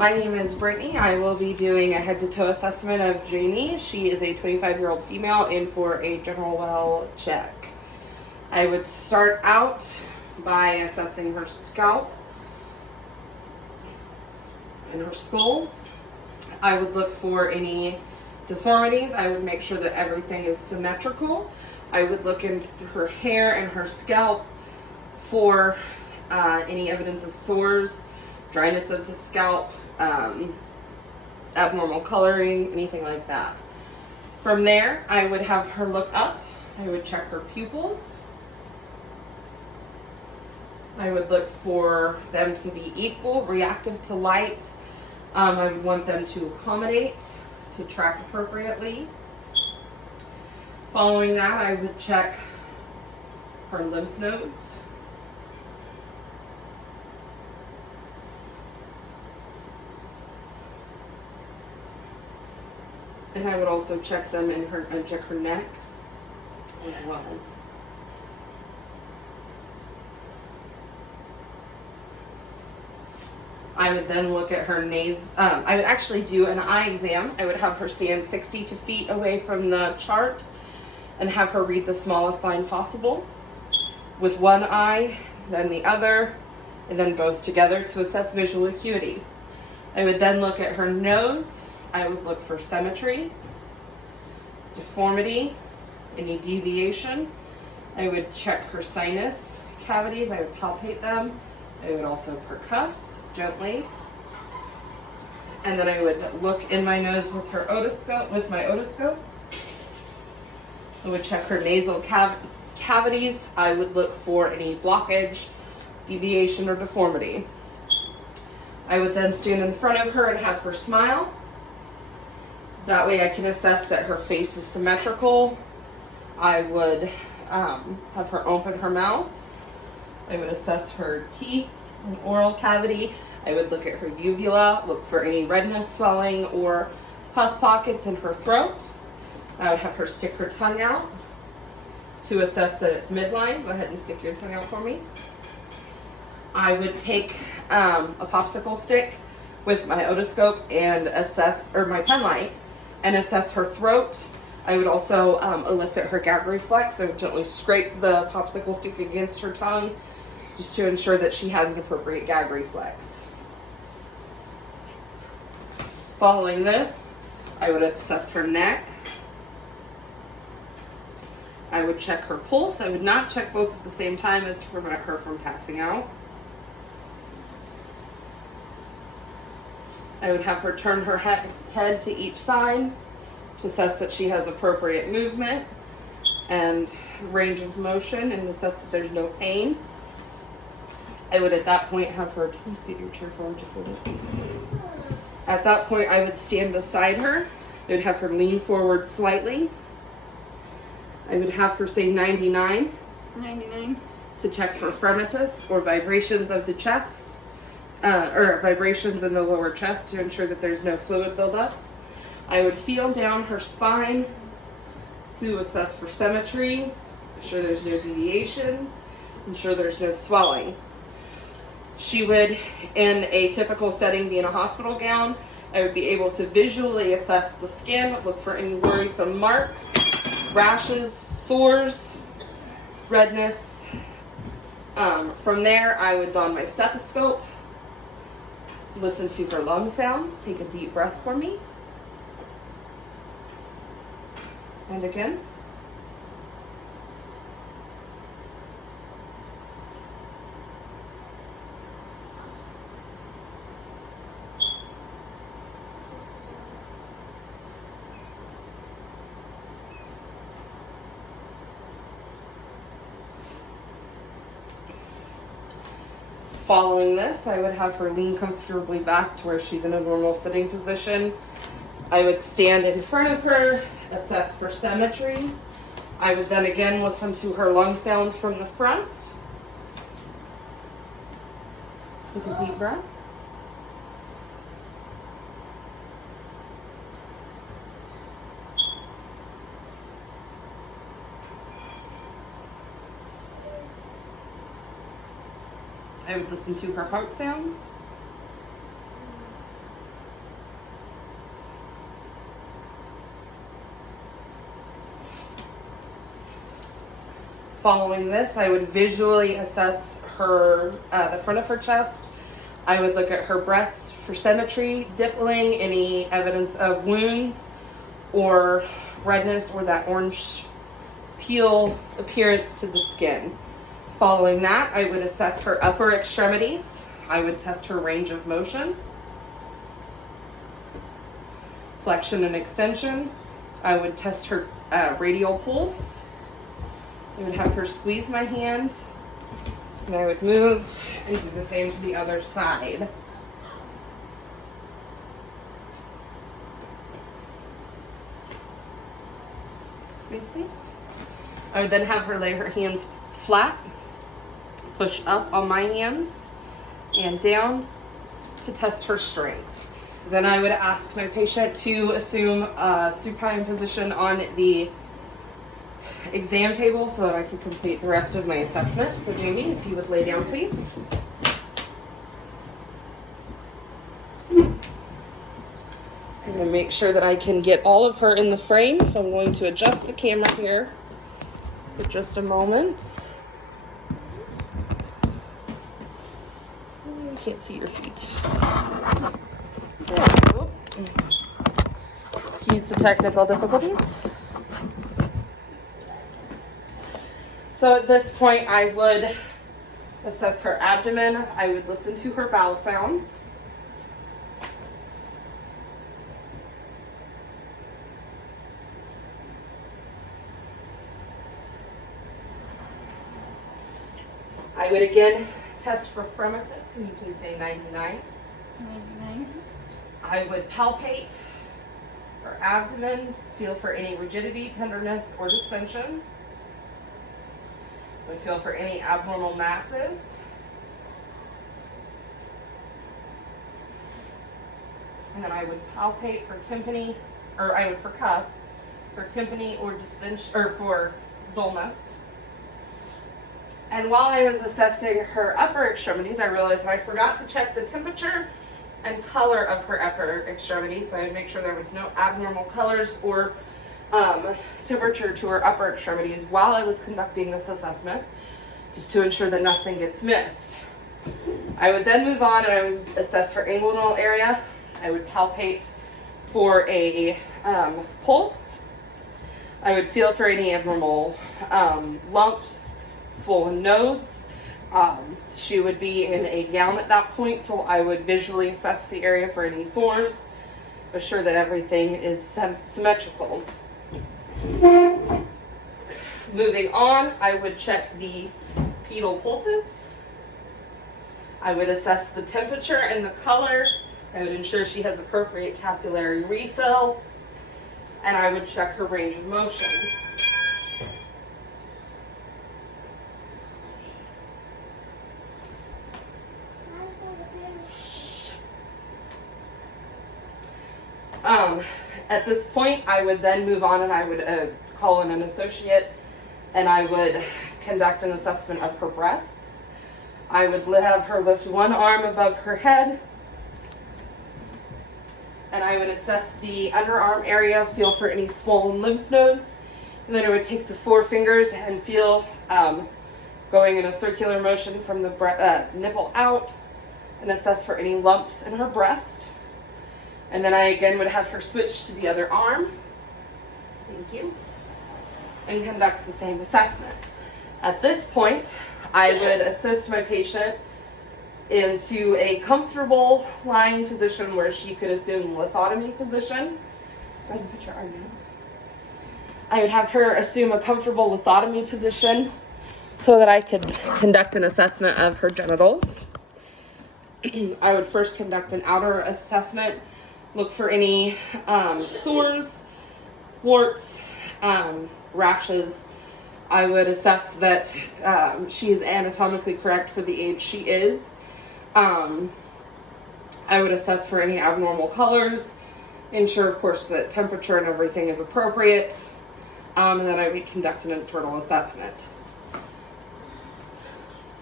My name is Brittany. I will be doing a head-to-toe assessment of Jamie. She is a 25-year-old female in for a general well check. I would start out by assessing her scalp and her skull. I would look for any deformities. I would make sure that everything is symmetrical. I would look into her hair and her scalp for any evidence of sores, dryness of the scalp, abnormal coloring, anything like that. From there, I would have her look up. I would check her pupils. I would look for them to be equal, reactive to light. I would want them to accommodate, to track appropriately. Following that, I would check her lymph nodes. And I would also check them in her, check her neck as well. I would then look at her nays. I would actually do an eye exam. I would have her stand 60 feet away from the chart and have her read the smallest line possible with one eye, then the other, and then both together to assess visual acuity. I would then look at her nose. I would look for symmetry, deformity, any deviation. I would check her sinus cavities. I would palpate them. I would also percuss gently. And then I would look in my nose with her otoscope, with my otoscope. I would check her nasal cavities. I would look for any blockage, deviation, or deformity. I would then stand in front of her and have her smile. That way I can assess that her face is symmetrical. I would have her open her mouth. I would assess her teeth and oral cavity. I would look at her uvula, look for any redness, swelling, or pus pockets in her throat. I would have her stick her tongue out to assess that it's midline. Go ahead and stick your tongue out for me. I would take a popsicle stick with my otoscope and assess, or my pen light, and assess her throat. I would also elicit her gag reflex. I would gently scrape the popsicle stick against her tongue just to ensure that she has an appropriate gag reflex. Following this, I would assess her neck. I would check her pulse. I would not check both at the same time as to prevent her from passing out. I would have her turn her head to each side to assess that she has appropriate movement and range of motion and assess that there's no pain. I would at that point have her, can you scoot your chair forward just a little bit? At that point, I would stand beside her. I would have her lean forward slightly. I would have her say 99. 99. To check for fremitus or vibrations of the chest. Or vibrations in the lower chest to ensure that there's no fluid buildup. I would feel down her spine to assess for symmetry, ensure there's no deviations, ensure there's no swelling. She would, in a typical setting, be in a hospital gown. I would be able to visually assess the skin, look for any worrisome marks, rashes, sores, redness. From there, I would don my stethoscope. Listen to her lung sounds. Take a deep breath for me. And again. Following this, I would have her lean comfortably back to where she's in a normal sitting position. I would stand in front of her, assess for symmetry. I would then again listen to her lung sounds from the front. Take a deep breath. I would listen to her heart sounds. Following this, I would visually assess her, the front of her chest. I would look at her breasts for symmetry, dimpling, any evidence of wounds or redness or that orange peel appearance to the skin. Following that, I would assess her upper extremities. I would test her range of motion, flexion and extension. I would test her radial pulse. I would have her squeeze my hand, and I would move and do the same to the other side. Squeeze, squeeze. I would then have her lay her hands flat, push up on my hands and down to test her strength. Then I would ask my patient to assume a supine position on the exam table so that I can complete the rest of my assessment. So Jamie, if you would lay down, please. I'm going to make sure that I can get all of her in the frame, so I'm going to adjust the camera here for just a moment. I can't see your feet. There we go. Excuse the technical difficulties. So at this point, I would assess her abdomen. I would listen to her bowel sounds. I would again test for fremitus. Can you please say 99? 99. I would palpate her abdomen, feel for any rigidity, tenderness, or distension. I would feel for any abnormal masses. And then I would palpate for tympani, or I would percuss for tympani or distension, or for dullness. And while I was assessing her upper extremities, I realized I forgot to check the temperature and color of her upper extremities. So I would make sure there was no abnormal colors or temperature to her upper extremities while I was conducting this assessment, just to ensure that nothing gets missed. I would then move on and I would assess her inguinal area. I would palpate for a pulse. I would feel for any abnormal lumps, swollen nodes. She would be in a gown at that point, so I would visually assess the area for any sores, assure that everything is symmetrical. Moving on, I would check the pedal pulses. I would assess the temperature and the color. I would ensure she has appropriate capillary refill, and I would check her range of motion. At this point, I would then move on and I would call in an associate and I would conduct an assessment of her breasts. I would have her lift one arm above her head and I would assess the underarm area, feel for any swollen lymph nodes, and then I would take the forefingers and feel going in a circular motion from the nipple out and assess for any lumps in her breast. And then I again would have her switch to the other arm. Thank you. And conduct the same assessment. At this point, I would assist my patient into a comfortable lying position where she could assume lithotomy position. Go ahead and put your arm down. I would have her assume a comfortable lithotomy position so that I could conduct an assessment of her genitals. I would first conduct an outer assessment. Look for any sores, warts, rashes. I would assess that she is anatomically correct for the age she is. I would assess for any abnormal colors, ensure, of course, that temperature and everything is appropriate, and then I would conduct an internal assessment.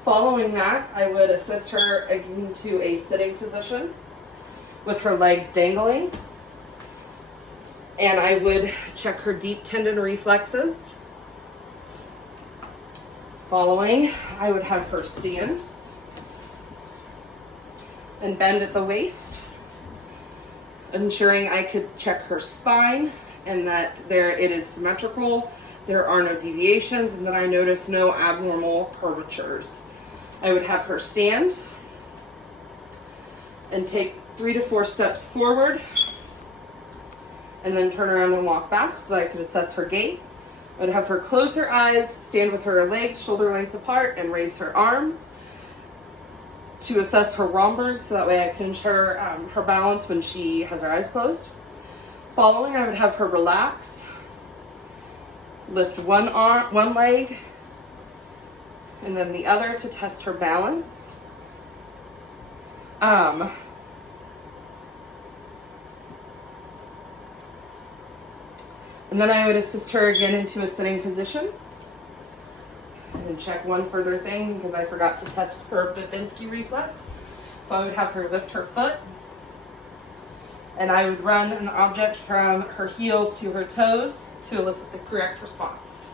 Following that, I would assist her into a sitting position with her legs dangling, and I would check her deep tendon reflexes. Following, I would have her stand and bend at the waist, ensuring I could check her spine and that it is symmetrical, there are no deviations, and that I notice no abnormal curvatures. I would have her stand and take 3 to 4 steps forward and then turn around and walk back so that I could assess her gait. I would have her close her eyes, stand with her legs shoulder length apart, and raise her arms to assess her Romberg, so that way I can ensure her balance when she has her eyes closed. Following, I would have her relax, lift one leg, and then the other to test her balance. And then I would assist her again into a sitting position and check one further thing because I forgot to test her Babinski reflex. So I would have her lift her foot and I would run an object from her heel to her toes to elicit the correct response.